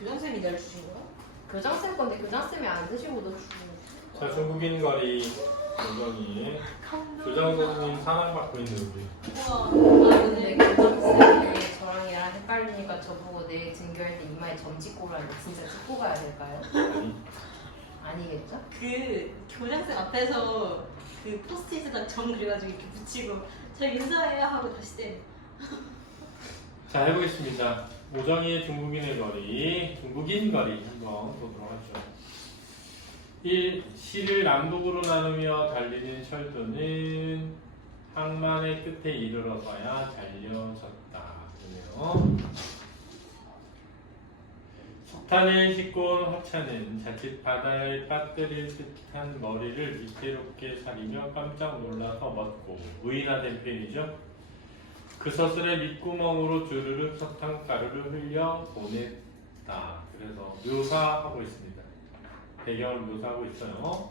교장쌤이 날 주신 거야? 교장쌤 건데 교장쌤이 안 드시고 너 주고. 자, 중국인 거리 요정이 교장 선생님 사랑받고 있는 우리. 우와. 근데 교장쌤이 저랑 얘랑 헷갈리니까 저보고 내일 등교할 때 이마에 점 찍고 가는데 진짜 찍고 가야 될까요? 아니, 아니겠죠? 그 교장쌤 앞에서 그 포스트잇에다 점 그려가지고 이렇게 붙이고 저 인사해요 하고 다시 때려. 자, 해보겠습니다. 오정이의 중국인의 거리, 중국인 거리 한번 보도록 하죠. 1. 시를 남북으로 나누며 달리는 철도는 항만의 끝에 이르러서야 달려졌다. 그러네요. 석탄을 싣고 온 화차는 자칫 바다에 빠뜨릴 듯한 머리를 위태롭게 사리며 깜짝 놀라서 멎고 의인화된 표현이죠. 그 서슬에 밑구멍으로 주르륵 석탄가루를 흘려 보냈다. 그래서 묘사하고 있습니다. 배경을 묘사하고 있어요.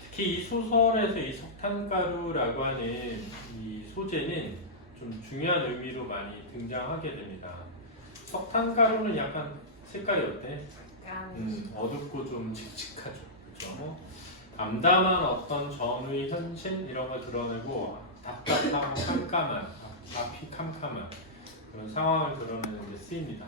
특히 이 소설에서 이 석탄가루라고 하는 이 소재는 좀 중요한 의미로 많이 등장하게 됩니다. 석탄가루는 약간 색깔이 어때? 어둡고 좀 칙칙하죠. 그렇죠? 담담한 어떤 전의 현실 이런 걸 드러내고 답답하고 깜깜한, 앞이 캄캄한 그런 상황을 드러내는 데 쓰입니다.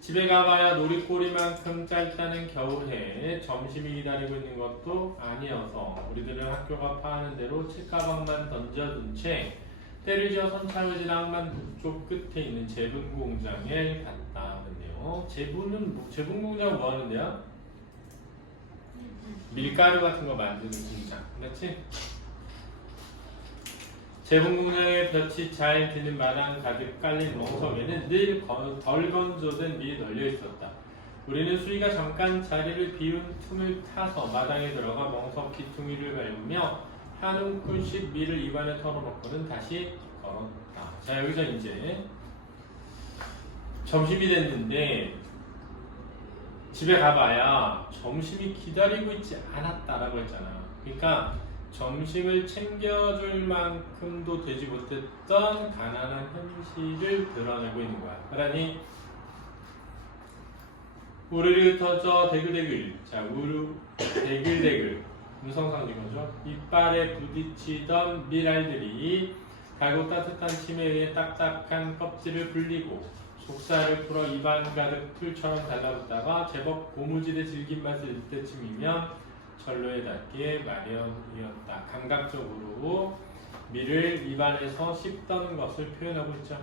집에 가봐야 놀이꼬리만큼 짧다는 겨울에 점심이 기다리고 있는 것도 아니어서 우리들은 학교가 파하는 대로 책가방만 던져둔 채 때를 지어 선창을 지나 항만 북쪽 끝에 있는 제분 공장에 갔다 그러네요. 제분 공장은 뭐 하는데요? 밀가루 같은 거 만드는 공장, 그렇지? 제분 공장에 볕이 잘 드는 마당 가득 깔린 멍석에는 늘 덜 건조된 밀이 널려 있었다. 우리는 수희가 잠깐 자리를 비운 틈을 타서 마당에 들어가 멍석 기퉁이를 밟으며 한 움큼씩 밀을 입안에 털어놓고는 다시 걸었다. 자, 여기서 이제 점심이 됐는데 집에 가봐야 점심이 기다리고 있지 않았다라고 했잖아. 그러니까 점심을 챙겨줄 만큼도 되지 못했던 가난한 현실을 드러내고 있는 거야. 그러니 우르르 흩어져 대글대글. 자, 대글대글. 음성상징어죠. 이빨에 부딪히던 밀알들이 갈고 따뜻한 침에 의해 딱딱한 껍질을 불리고 속살을 풀어 입안 가득 풀처럼 달라붙다가 제법 고무질의 질긴 맛을 낼 때쯤이면 철로에 닿기에 마련이었다. 감각적으로 밀을 입안에서 씹던 것을 표현하고 있죠.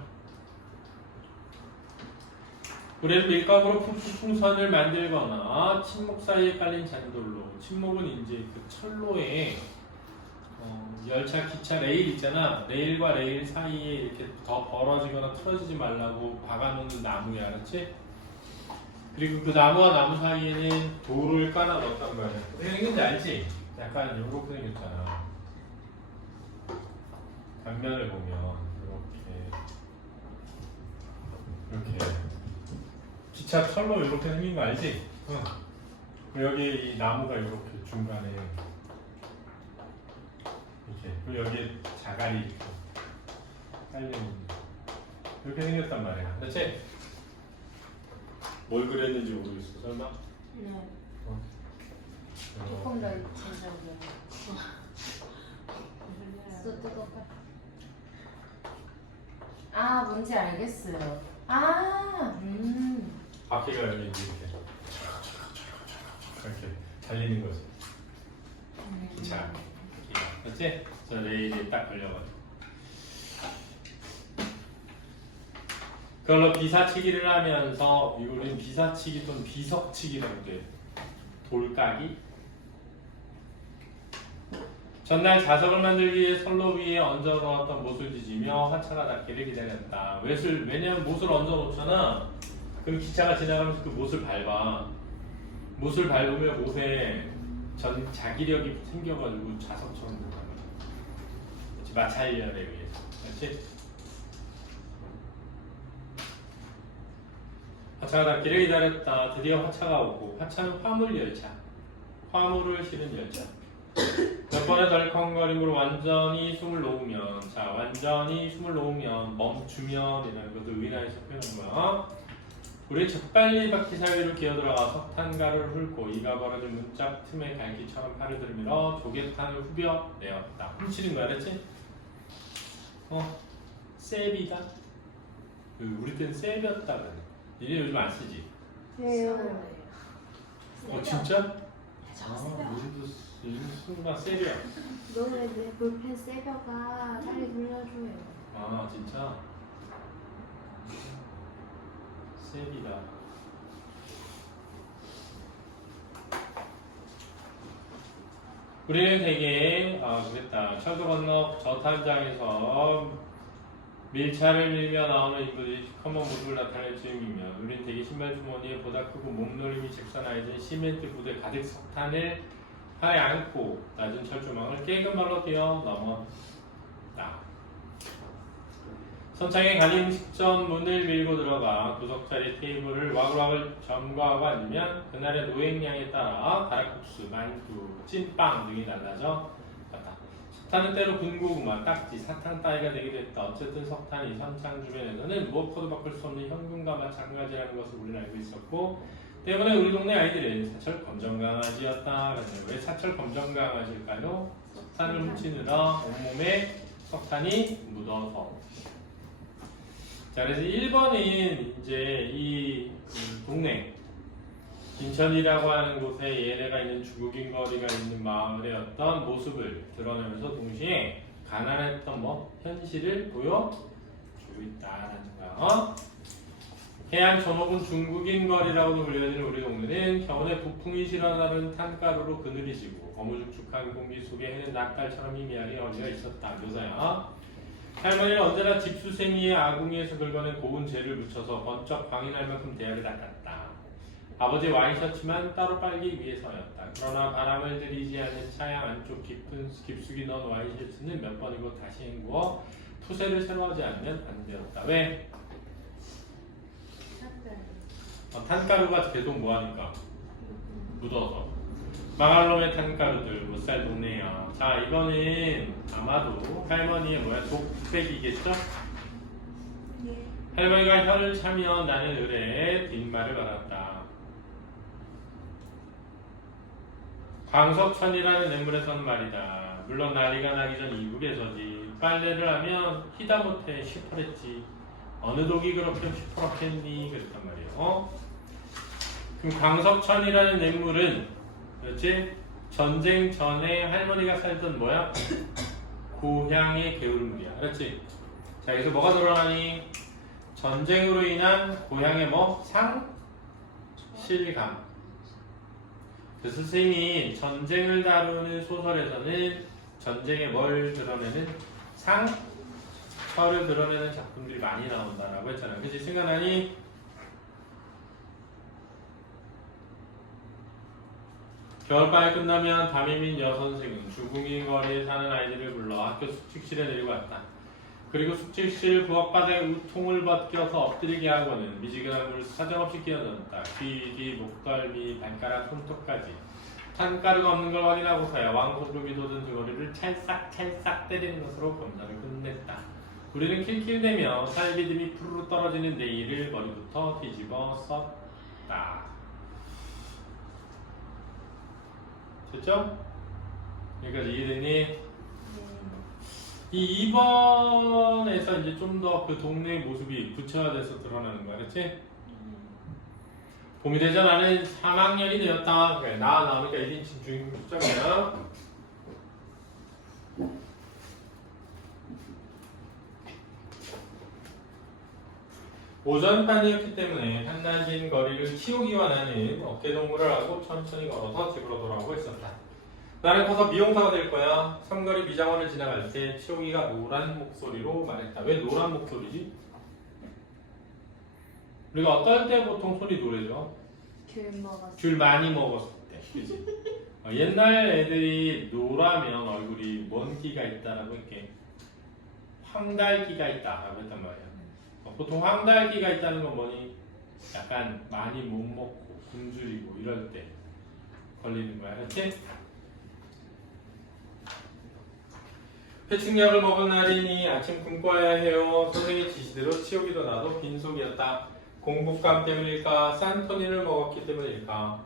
우리는 밀가루로 풍선을 만들거나 침목 사이에 깔린 잔돌로, 침목은 이제 그 철로에 열차, 기차, 레일 있잖아. 레일과 레일 사이에 이렇게 더 벌어지거나 틀어지지 말라고 박아놓는 나무야, 그렇지? 그리고 그 나무와 나무 사이에는 돌을 깔아 넣었단 말이야. 어떻게 생긴지 알지? 약간 이렇게 생겼잖아. 단면을 보면 이렇게 기차 철로 이렇게 생긴 거 알지? 응. 그리고 여기 이 나무가 이렇게 중간에 이렇게, 그리고 여기에 자갈이 이렇게 깔려있는 이렇게 생겼단 말이야. 그렇지? 뭘 그랬는지 모르겠어. 설마? 네. 조금 더 제작이야. 또 뜨겁다. 아, 뭔지 알겠어요. 바퀴가 여기 이렇게 달리는 거지. 기차. 그렇지? 저 레일에 딱 걸려가지고. 그걸로 비사치기를 하면서 이거는 비사치기 또는 비석치기라고 돼. 돌까기. 전날 자석을 만들기 위해 선로 위에 얹어놓았던 못을 뒤지며 화차가 닿기를 기다렸다. 왜냐면 못을 얹어놓잖아. 그럼 기차가 지나가면서 그 못을 밟아. 못을 밟으면 못에 자기력이 생겨가지고 자석처럼 된다. 마찰열에 의해서. 그렇지? 화차가 닿기를 기다렸다. 드디어 화차가 오고, 화차는 화물열차. 화물을 실은 열차. 몇 번의 덜컹거림으로 완전히 숨을 놓으면, 자, 완전히 숨을 놓으면 멈추면 이라는 것을 의인화해서 표현한 거야. 우리 재빨리 바퀴 사이로 기어들어가 석탄가루를 훑고 이가 벌어진 문짝 틈에 갈기처럼 팔을 들이밀어 조개탄을 후벼 내었다. 훔치는 거야, 그랬지? 셉이다. 우리 때는 셉이었다 그래. 니네 요즘 안 쓰지? 진짜? 우리도 요즘 순간 셉이야. 너네 내 볼펜 세벼가 빨리 돌려줘요. 아, 진짜? 셉이다. 우리는 되게 그랬다. 철도 건너 저탄장에서 밀차를 밀며 나오는 인부들이 시커먼 모습을 나타낼 즈음이며 우리는 되게 신발 주머니에 보다 크고 몸놀림이 직선하여진 시멘트 부대 가득 석탄을 팔에 안고 낮은 철조망을 깨끗 발로 뛰어 넘었다. 선창에 갈린 식전 문을 밀고 들어가 구석자리 테이블을 와글와글 점거하고 앉으면 그날의 노획량에 따라 가락국수, 만두, 찐빵 등이 달라져 갔다. 석탄은 때로 군고구마, 딱지, 사탕 따위가 되기도 했다. 어쨌든 석탄이 선창 주변에서는 무엇과도 바꿀 수 없는 현금과 마찬가지라는 것을 우리는 알고 있었고 때문에 우리 동네 아이들은 사철 검정강아지였다. 왜 사철 검정강아지일까요? 석탄을 훔치느라 온몸에 석탄이 묻어서. 자, 그래서 1번은 이제 이 동네 인천이라고 하는 곳에 얘네가 있는 중국인 거리가 있는 마을의 어떤 모습을 드러내면서 동시에 가난했던 현실을 보여주고 있다라는 거야. 해안 전옥은 중국인 거리라고도 불려지는 우리 동네는 겨울에 북풍이 실어나른 탄가루로 그늘이 지고 거무죽죽한 공기 속에 해는 낙달처럼 희미하게 어디가 있었다. 묘사야. 할머니는 언제나 집수생이의 아궁이에서 긁어낸 고운 재를 묻혀서 번쩍 광이 날 만큼 대야를 닦았다. 아버지 와이셔츠만 따로 빨기 위해서였다. 그러나 바람을 들이지 않는 차양 안쪽 깊숙이 넣은 와이셔츠는 몇 번이고 다시 헹구어 푸세를 새로 하지 않으면 안 되었다. 왜? 탄가루가 계속 뭐하니까? 묻어서. 망할 놈의 탄가루들 못살 동네야. 자, 이거는 아마도 할머니의 독백이겠죠? 예. 할머니가 혀를 차며 나는 을에 뒷말을 받았다. 광석천이라는 뇌물에선 말이다. 물론 난리가 나기 전 이북에서지. 빨래를 하면 희다 못해 시퍼랬지. 어느 독이 그렇게 시퍼렇겠니? 그랬단 말이에요. 그럼 광석천이라는 뇌물은 그렇지? 전쟁 전에 할머니가 살던 고향의 게으름물이야. 그렇지? 자, 여기서 뭐가 드러나니? 전쟁으로 인한 고향의 실감. 그 스승이 전쟁을 다루는 소설에서는 전쟁의 뭘 드러내는 상처를 드러내는 작품들이 많이 나온다라고 했잖아. 그치? 생각나니? 겨울방이 끝나면 담임인 여선생은 중국인 거리에 사는 아이들을 불러 학교 숙직실에 데리고 왔다. 그리고 숙직실 부엌바닥에 우통을 벗겨서 엎드리게 하고는 미지근한 물 사정없이 끼어넣었다. 귀, 목덜미, 발가락, 손톱까지. 탄가루가 없는 걸 확인하고서야 왕소금이 돋은 등어리를 찰싹찰싹 때리는 것으로 검사를 끝냈다. 우리는 킬킬대며 살비듬이 푸르르 떨어지는 네일을 머리부터 뒤집어 썼다. 됐죠? 여기까지 이해됐니? 이 2번에서 이제 좀 더 그 동네의 모습이 구체화돼서 드러나는 거야, 그렇지? 봄이 되자 나는 3학년이 되었다. 그래, 나오니까 1인칭 중임 수정이야. 오전반이었기 때문에 한낮인 거리를 치우기와 나는 어깨동무를 하고 천천히 걸어서 집으로 돌아오고 있었다. 나는 커서 미용사가 될 거야. 삼거리 미장원을 지나갈 때 치우기가 노란 목소리로 말했다. 왜 노란 목소리지? 우리가 어떨 때 보통 소리 노래죠? 귤 많이 먹었을 때. 그치? 옛날 애들이 노라면 얼굴이 먼 끼가 있다라고 이렇게 황달기가 있다라고 했단 말이야. 보통 황달기가 있다는 건 뭐니? 약간 많이 못 먹고 굶주리고 이럴 때 걸리는 거야. 그렇지? 회충약을 먹은 날이니 아침 굶고 와야 해요. 선생님 지시대로 치우기도 나도 빈속이었다. 공복감 때문일까? 산토닌을 먹었기 때문일까?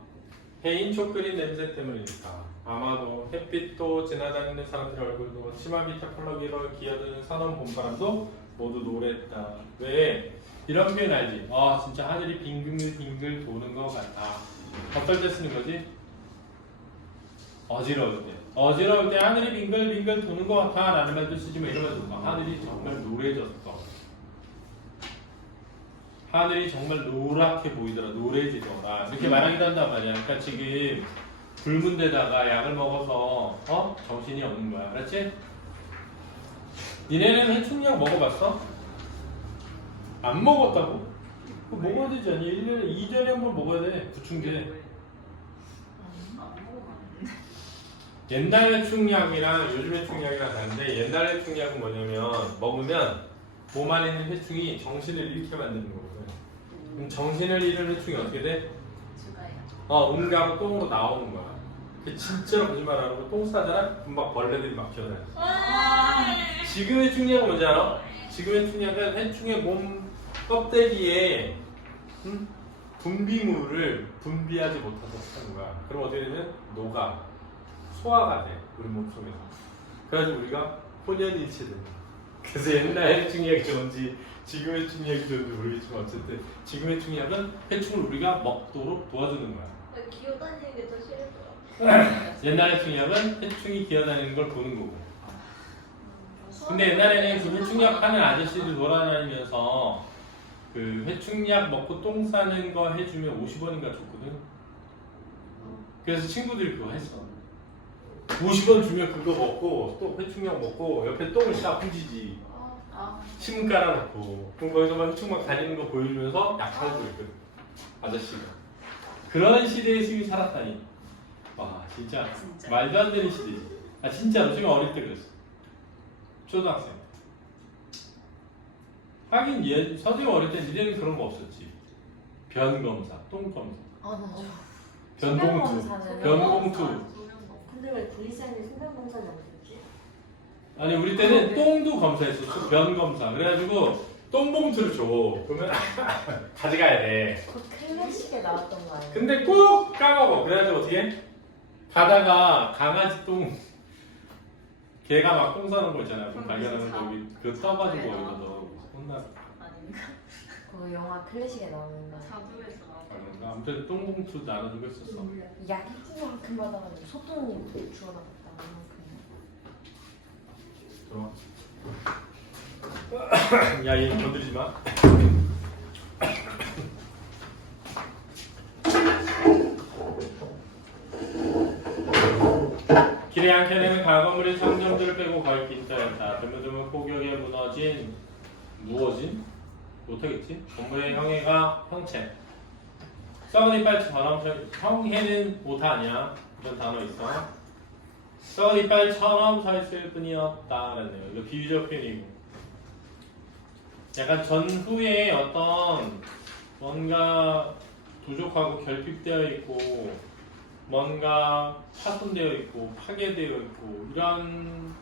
해인초 끓인 냄새 때문일까? 아마도 햇빛도 지나다니는 사람들 얼굴도 치마 밑에 펄럭이로 기어드는 산원 봄바람도 모두 노랬다. 왜? 이런 표현 알지? 아 진짜 하늘이 빙글빙글 도는 것 같아. 어떨 때 쓰는 거지? 어지러울 때. 어지러울 때 하늘이 빙글빙글 도는 것 같아 라는 말도 쓰지만 이런 말도 막 하늘이 정말 노래졌어. 하늘이 정말 노랗게 보이더라. 노래지더라. 이렇게 말하기도 한단 말이야. 그러니까 지금 굶은 데다가 약을 먹어서 정신이 없는 거야. 알았지? 니네는 해충약 먹어봤어? 안 먹었다고? 그거 먹어야 되지 않니? 1년에 2년에 한 번 먹어야 돼. 구충제. 안 먹어봤는데. 옛날 해충약이랑 요즘 해충약이랑 다른데 옛날 해충약은 뭐냐면 먹으면 몸 안에 있는 해충이 정신을 잃게 만드는 거거든. 그럼 정신을 잃은 해충이 어떻게 돼? 죽어요. 응가로 똥으로 나오는 거야. 그 진짜로 거짓말 안 하고 똥 싸잖아? 그럼 막 벌레들이 막 기어다녀. 지금 해충약은 뭔지 알아? 지금 해충약은 해충의 몸 껍데기에 분비물을 분비하지 못해서 하는 거야. 그럼 어떻게 되면 녹아 소화가 돼 우리 몸속에서. 그래가지고 우리가 혼연일체된다. 그래서 옛날 해충약이 좋은지 지금 해충약이 좋은지 모르겠지만 어쨌든 지금 해충약은 해충을 우리가 먹도록 도와주는 거야. 기어다니는 게 더 싫더라. 옛날 해충약은 해충이 기어다니는 걸 보는 거고. 근데 옛날에는 그 해충약 하는 아저씨들 돌아다니면서 그 해충약 먹고 똥 싸는 거 해주면 50원인가 줬거든. 그래서 친구들이 그거 했어. 50원 주면 그거 먹고 또 해충약 먹고 옆에 똥을 싹 훔치지. 침 깔아놓고 그럼 거기서 막 해충막 다니는 거 보여주면서 약 팔고 있거든. 아저씨가. 그런 시대에 지금 살았다니. 와 진짜 말도 안 되는 시대지. 아 진짜로 제가 어릴 때 그랬어. 초등학생. 하긴 선생님 어릴 때 니네는 그런 거 없었지. 변 검사, 똥 검사, 변봉투, 변봉투. 근데 왜 분리수학이 소변검사는 없었지? 아니 우리 때는 똥도 검사했었어. 변 검사. 그래가지고 똥봉투를 줘. 그러면 가져가야 돼. 그 클래식에 나왔던 거 아니에요? 근데 꼭 까먹어. 그래가지고 어떻게 해? 가다가 강아지 똥 개가 막 똥 싸는 거 있잖아요. 그럼 발견하면 거기 그거 떠가지고 거기다 넣어. 혼나. 아닌가? 그 영화 클래식에 나오는 거. 자두에서 나왔던 나 아무튼 똥봉투 나눠주고 했었어. 약이 만큼 받아가지고 소똥님 주워다 갔다 들어와. 야, 얘 건드리지 마. 길의 한켠에는 가건물의 상점들을 빼고 거의 빈자였다. 드문드문 폭격에 무너진? 못하겠지? 건물의 형해가 형체. 썩은 이빨처럼 형해는 오타 아니야. 이런 단어 있어. 썩은 이빨처럼 서 있을 뿐이었다. 라네요. 이거 비유적 표현이고. 약간 전후에 어떤 뭔가 부족하고 결핍되어 있고 뭔가 파손되어 있고 파괴되어 있고 이런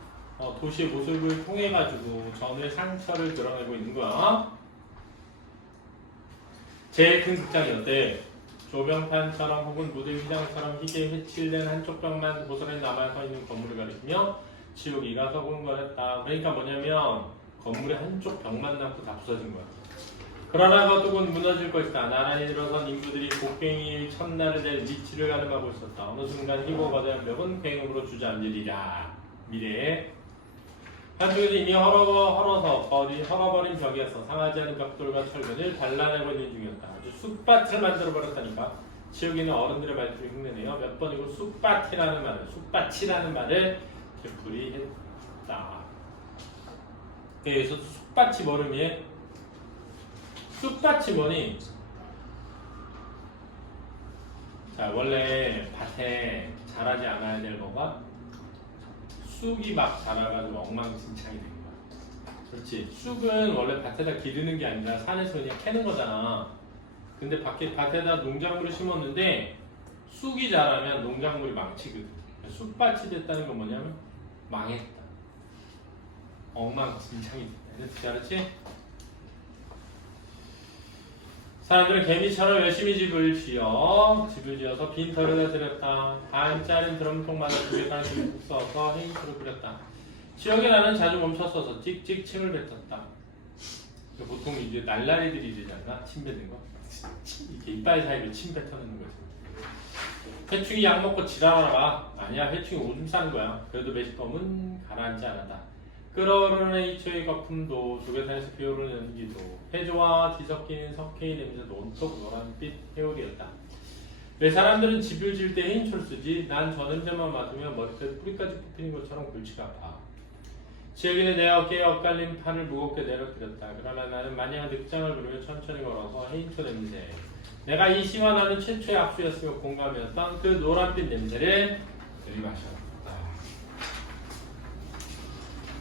도시의 모습을 통해 가지고 전후의 상처를 드러내고 있는 거야. 제일 큰 극장이었대. 조병탄처럼 혹은 무대 휘장처럼 희게 회칠된 한쪽 벽만 고스란히 남아서 있는 건물을 가리키며 지옥이가 서근거렸다. 그러니까 뭐냐면 건물의 한쪽 벽만 남고 다 부서진 거야. 그러나 거뚝은 무너질 것이다. 나란히 들어선 인부들이 곡괭이의 첫날을 낼 위치를 가늠하고 있었다. 어느 순간 희고거대한 벽은 굉음으로 주저앉으리라. 미래에 한쪽에서 이미 헐어버린 벽이었어. 상하지 않은 벽돌과 철근을 발라내고 있는 중이었다. 아주 쑥밭을 만들어버렸다니까. 지옥에는 어른들의 말투를 흉내내요. 몇 번이고 쑥밭이라는 말을 되풀이했다. 여기서 쑥밭이 뭐르니? 쑥밭이 뭐니? 자, 원래 밭에 자라지 않아야 될 거가 쑥이 막 자라가지고 엉망진창이 된 거야. 그렇지. 쑥은 원래 밭에다 기르는 게 아니라 산에서 그냥 캐는 거잖아. 근데 밭에다 농작물을 심었는데 쑥이 자라면 농작물이 망치거든. 쑥밭이 됐다는 건 뭐냐면 망했다. 엉망진창이 됐다. 이렇게 알았지? 사람들은 개미처럼 열심히 집을 지어서 빈털에다 들였다. 반짜린 드럼통마다 2개가량 듬뿍 써서 헤인초를 끓였다. 지역에 나는 자주 멈춰서서 찍찍 침을 뱉었다. 보통 이제 날라리들이 되지 않나? 침 뱉는 거? 이렇게 이빨 사이로 침 뱉어내는 거지. 회충이 약 먹고 지랄하나 봐. 아니야, 회충이 오줌 싸는 거야. 그래도 매식검은 가라앉지 않았다. 끓어오르는 이초의 거품도 조개산에서 피어오르는 연기도 해조와 뒤섞이는 석회의 냄새도 온통 노란빛 해오리였다. 왜 사람들은 집을 지을 때 해인초를 쓰지? 난 저 냄새만 맡으면 머리끝 뿌리까지 뽑히는 것처럼 골치가 아파. 지혁이는 내 어깨에 엇갈린 판을 무겁게 내려뜨렸다. 그러나 나는 마냥 늑장을 부르며 천천히 걸어서 해인초 냄새, 내가 이 시와 나는 최초의 악수였으며 공감이었던 그 노란빛 냄새를 들이마셨다.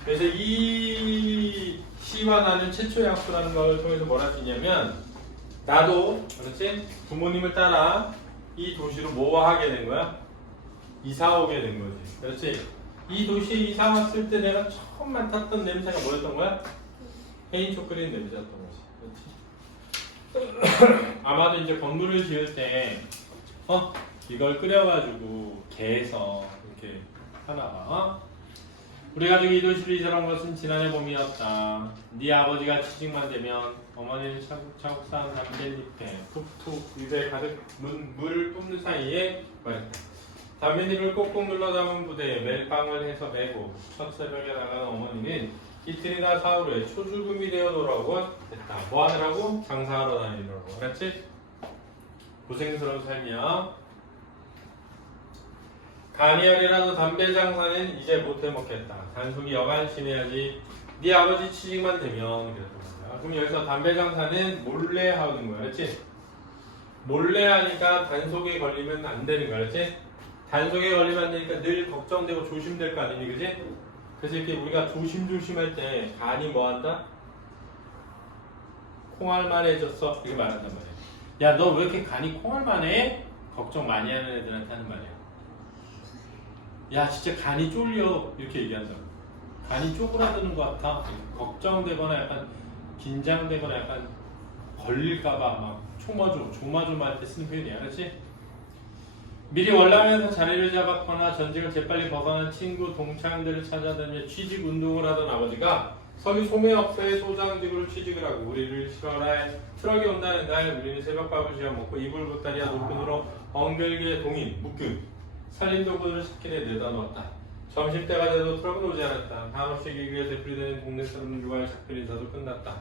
그래서 이 시와 나는 최초의 악수라는 걸 통해서 뭘 할 수 있냐면, 나도 그렇지? 부모님을 따라 이 도시로 뭐 하게 된 거야? 이사 오게 된 거지. 그렇지? 이 도시에 이사 왔을 때 내가 처음 맡았던 냄새가 뭐였던 거야? 해인초 끓이는 냄새였던 거지. 아마도 이제 건물을 지을 때 이걸 끓여가지고 개에서 이렇게 하나 봐. 우리 가족이 이 도시로 이사한 것은 지난해 봄이었다. 네 아버지가 취직만 되면 어머니는 차곡차곡 쌓은 담뱃잎에 툭툭 입에 가득 물을 뿜는 사이에 말했다. 담뱃잎을 꼭꼭 눌러 담은 부대에 멜빵을 해서 메고 첫 새벽에 나가는 어머니는 이틀이나 사흘 후에 초줄금이 되어 돌아오고 했다. 뭐 하느라고? 장사하러 다니느라고. 알았지? 고생스러운 삶이야. 가니얼이라도 담배 장사는 이제 못해 먹겠다. 단속이 여간 지내야지. 네 아버지 취직만 되면 그랬단 말이야. 그럼 여기서 담배 장사는 몰래 하는 거야. 그렇지? 몰래 하니까 단속에 걸리면 안 되는 거야. 그렇지? 단속에 걸리면 안 되니까 늘 걱정되고 조심될 거 아니니, 그지? 그래서 이렇게 우리가 조심조심할 때 간이 뭐 한다? 콩알만해졌어. 이렇게 말한단 말이야. 야, 너 왜 이렇게 간이 콩알만해? 걱정 많이 하는 애들한테 하는 말이야. 야, 진짜 간이 쫄려. 이렇게 얘기한다. 간이 쪼그라드는 것 같아. 걱정되거나 약간 긴장되거나 약간 걸릴까봐 막 조마조마할 때 쓰는 표현이야. 그렇지? 미리 월남에서 자리를 잡았거나 전직을 재빨리 벗어난 친구 동창들을 찾아다니며 취직 운동을 하던 아버지가 서울 소매업소에 소장직으로 취직을 하고 우리를 실어라 트럭이 온다는 날 우리는 새벽밥을 지어 먹고 이불 보따리와 노끈으로 엉글게 동인 묶은 살림도구를 스킬에 내다 놓았다. 점심때가 돼도 트럭은 오지 않았다. 한없이 기기에 되풀이되는 동네 사람 육아의 작별 인사도 끝났다.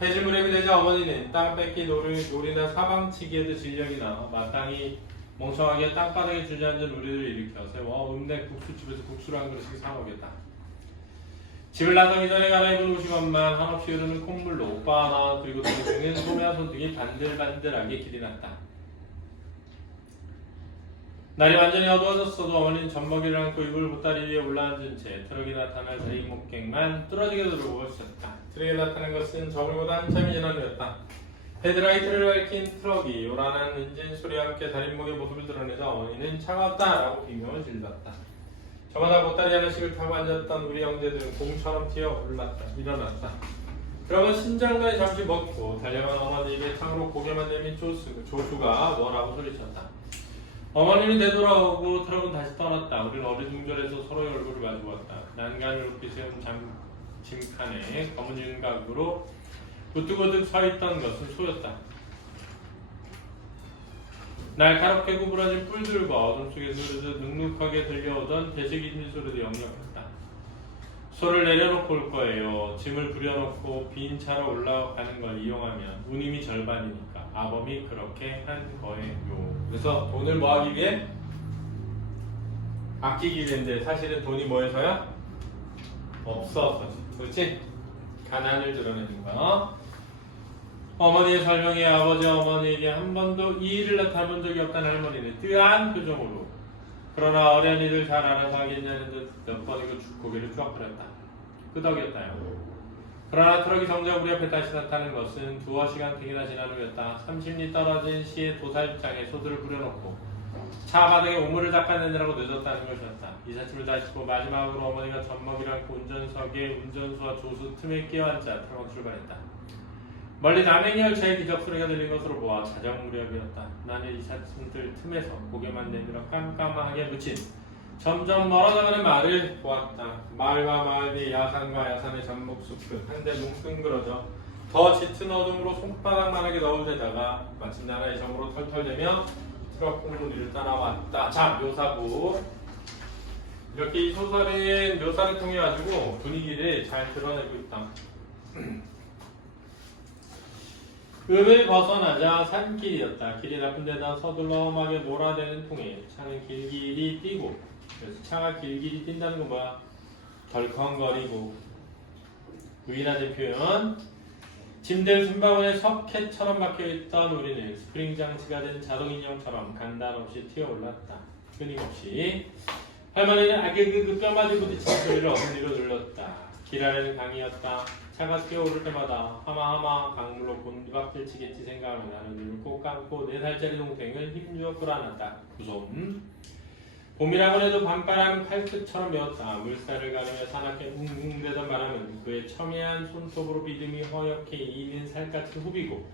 해질 무렵이 되자 어머니는 땅 뺏기 놀이나 사방치기에도 진력이나 마땅히 멍청하게 땅바닥에 주저앉은 우리를 일으켜 세워 읍내 국수집에서 국수를 한 그릇씩 사먹였다. 집을 나서기 전에 갈아입은 50원만 한없이 흐르는 콧물로 오빠 나 그리고 동생은 소매와 손등이 반들반들하게 길이 났다. 날이 완전히 어두워졌어도 어머니는 젖먹이를 안고 이불 보따리 위에 올라앉은 채 트럭이 나타날 대리 목객만 뚫어지게 들어보고 있었다. 트럭에 나타난 것은 저물보다 한참이 지난 후였다. 헤드라이트를 밝힌 트럭이 요란한 엔진 소리와 함께 달인목의 모습을 드러내자 어머니는 차갑다 라고 비명을 질렀다. 저마다 보따리 하나씩을 타고 앉았던 우리 형제들은 공처럼 일어났다. 그러면 신장가에 잠시 먹고 달려간 어머니 입에 창으로 고개만 내민 조수가 뭐라고 소리쳤다. 어머니는 되돌아오고 트럭은 다시 떠났다. 우리는 어리둥절해서 서로의 얼굴을 마주보았다. 난간을 높이 세운 짐칸에 검은 윤곽으로 우뚝우뚝 서있던 것은 소였다. 날카롭게 구부러진 뿔들과 어둠 속에서 눅눅하게 들려오던 되새기는 소리도 역력했다. 소를 내려놓고 올 거예요. 짐을 부려놓고 빈 차로 올라가는 걸 이용하면 운임이 절반이니까 아범이 그렇게 한 거예요. 그래서 돈을 뭐 하기 위해? 아끼기 위해인데 사실은 돈이 뭐해서야? 없어서지. 그렇지? 가난을 드러내는 거야. 어머니의 설명에 아버지 어머니에게 한 번도 이 일을 나타본 적이 없다는 할머니는 뜨한 표정으로 그러나 어린이들 잘 알아서 하겠냐는 듯 몇 번이고 고개를 쭉 펴렸다. 끄덕였다요. 그러나 트럭이 정작 우리 앞에 다시 나타나는 것은 2-시간씩이나 지난 후였다. 30리 떨어진 시의 도살장에 소들을 부려놓고 차 바닥에 오물을 닦아내느라고 늦었다는 것이었다. 이삿짐을 다시고 마지막으로 어머니가 젖먹이를 안고 운전석에 운전수와 조수 틈에 끼어앉자 트럭은 출발했다. 멀리 남행열차의 기적소리가 들린 것으로 보아 자정 무렵이었다. 나는 이 사슴들 틈에서 고개만 내밀어 깜깜하게 묻힌 점점 멀어져가는 마을을 보았다. 마을과 마을 뒤 야산과 야산의 잡목숲은 한데 뭉뚱그러져 더 짙은 어둠으로 손바닥만하게 넣을때다가 마침 나라의 점으로 털털대며 트럭 꽁무니를 따라왔다. 자, 묘사부. 이렇게 이 소설은 묘사를 통해 가지고 분위기를 잘 드러내고 있다. 읍을 벗어나자 산길이었다. 길이 나쁜 데다 서둘러 험하게 몰아대는 통에 차는 길길이 뛰고, 그래서 차가 길길이 뛴다는 건 뭐야? 덜컹거리고. 유일한 표현. 짐들 숨바구니에 석회처럼 박혀있던 우리는 스프링 장치가 된 자동인형처럼 간단없이 튀어올랐다. 끊임없이. 할머니는 아그그 뼈 맞을 부딪힌 소리를 어금니로 눌렀다. 길 아래는 강이었다. 차가 뛰어오를 때마다 하마하마 강물로 곤두박질 치겠지 생각하며 나는 눈을 꼭 감고 4살짜리 동생을 힘주어 끌어안았다. 구솜. 봄이라고 해도 밤바람은 칼끝처럼 메웠다. 물살을 가르며 사납게 웅웅대던 바람은 그의 첨예한 손톱으로 비듬이 허옇게 이는 살같이 후비고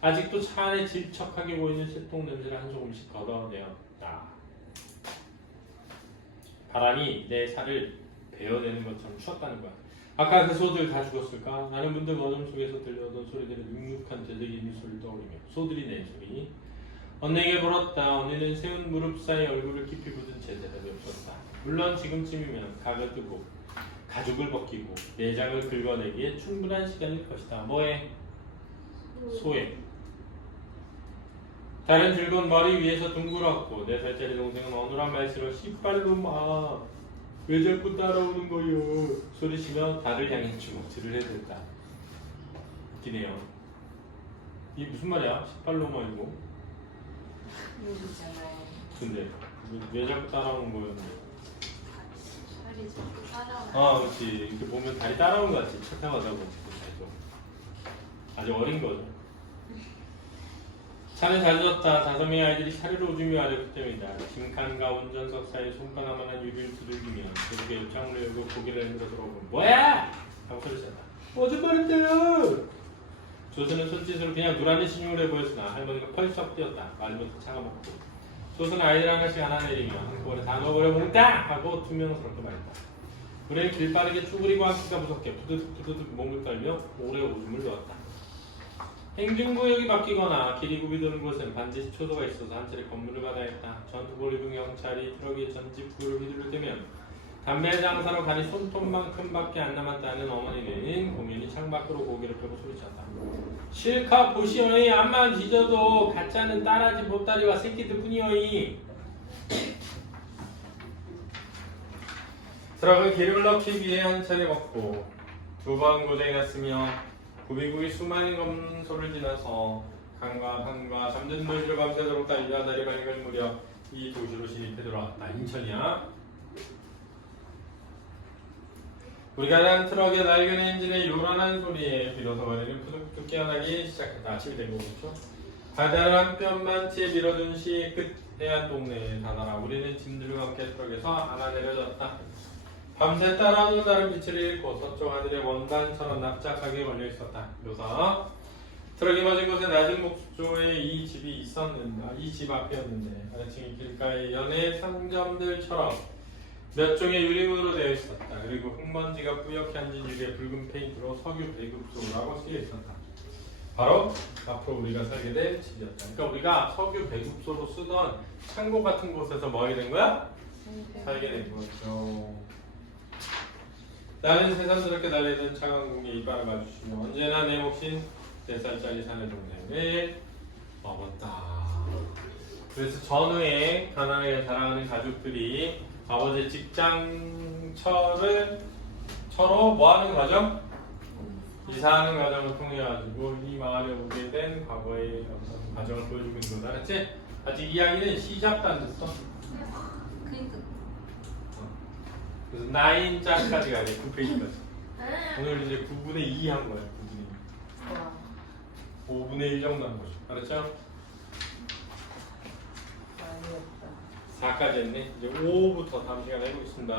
아직도 차 안에 질척하게 보이는 새똥 냄새를 한 조금씩 걷어내었다. 바람이 내 살을 베어내는 것처럼 추웠다는 거야. 아까 그 소들 다 죽었을까? 나는 문득 어둠 속에서 들려오던 소리들의 눅눅한 되새기 있는 소리를 떠올리며 소들이 낸 소리. 언니에게 물었다. 언니는 세운 무릎 사이 얼굴을 깊이 묻은 채 대답이 없었다. 물론 지금쯤이면 각을 뜨고 가죽을 벗기고 내장을 긁어내기에 충분한 시간일 것이다. 뭐해? 소해. 다른 즐거운 머리 위에서 둥그렇고 4살짜리 동생은 어눌한 말씨로 씨발로마 왜 자꾸 따라오는 거요? 소리치며 달을 향해 주먹질을 해댔다. 웃기네요. 이게 무슨 말이야? 씨발로마 이거. 여기 있잖아요. 근데 왜 자꾸 따라오는 거였는데? 다리 자꾸 따라와. 아, 그렇지. 이렇게 보면 다리 따라오는 거 같지. 차 타고 가다 보면 아직 어린 거죠. 차는 잘 젖었다. 5명의 아이들이 차를 오줌이 아래기 때문이다. 짐칸과 운전석 사이 손바닥만한 유리를 두들기며 계속에 옆창문을 열고 고개를 흔들어 들어오고 뭐야! 하고 소리쳤다. 좀 말인데요! 조수는 손짓으로 그냥 누라는 신용을 해보였으나 할머니가 펄썩 뛰었다. 말부터 차가 먹고 조수는 아이들 하나씩 안아내리며 한꺼번에 다 넣어버려 몽땅! 하고 투명스럽게 말했다. 우리는 길 빠르게 쭈그리고 앉기가 무섭게 푸드득 몸을 떨며 오래 오줌을 넣었다. 행중구역이 바뀌거나 길이 굽이도는 곳은 반드시 초도가 있어서 한 차례 검문을 받아야 했다. 전투복을 입은 경찰이 트럭의 전집구를 휘둘러 대면 담배 장사로 간이 손톱만큼밖에 안 남았다는 어머니는 공연히 창밖으로 고개를 펴고 소리쳤다. 실컷 보시오이. 암만 뒤져도 가짜는 따라지 보따리와 새끼들 뿐이오이. 트럭은 기름을 넣기 위해 한 차례 먹고 2번 고장이 났으며 구비구비 수많은 검소를 지나서 강과 산과 잠든 물질을 밤새도록 달려다리가 익을 무렵 이 도시로 진입해 들어왔다. 인천이야. 우리가 난 트럭의 낡은 엔진의 요란한 소리에 비로소 거리는 푸득푸득 깨어나기 시작했다. 아침이 된 거겠죠? 가다란 뼘만치에 밀어둔 시 끝 해안 동네에 다다라 우리는 짐들과 함께 트럭에서 하나 내려졌다. 밤새 따라오는 다른 빛을 잃고 서쪽 하늘에 원단처럼 납작하게 걸려있었다. 묘사. 트럭이 맞은 곳에 낮은 목조에 이 집이 있었는데 이 집 앞이었는데 아래층이 길가에 연애 상점들처럼 몇 종의 유리문으로 되어 있었다. 그리고 흙먼지가 뿌옇게 앉은 유리에 붉은 페인트로 석유 배급소라고 쓰여 있었다. 바로 앞으로 우리가 살게 될 집이었다. 그러니까 우리가 석유 배급소로 쓰던 창고 같은 곳에서 뭐 하게 된 거야? 살게 된 거죠. 나는 새삼스럽게 달리던 차가운 공기에 이빨을 마주치며 언제나 내 몫인 4살짜리 사내 동생을 먹었다. 그래서 전후에 가난하게 자라는 가족들이 아버지 직장처로 뭐하는 과정? 이사하는 과정을 통해 가지고 이 마을에 오게 된 과거의 어떤 과정을 보여주고 있는 거다. 알았지? 아직 이야기는 시작도 안 됐어. 그러니까 그래서 9장까지 가야 돼. 9페이지까지. 오늘 이제 9분의 2 한 거야. 9분의 2. 5분의 1 정도 한 거죠. 알았죠? 많이 없다. 4까지 했네. 이제 5부터 다음 시간에 해보겠습니다.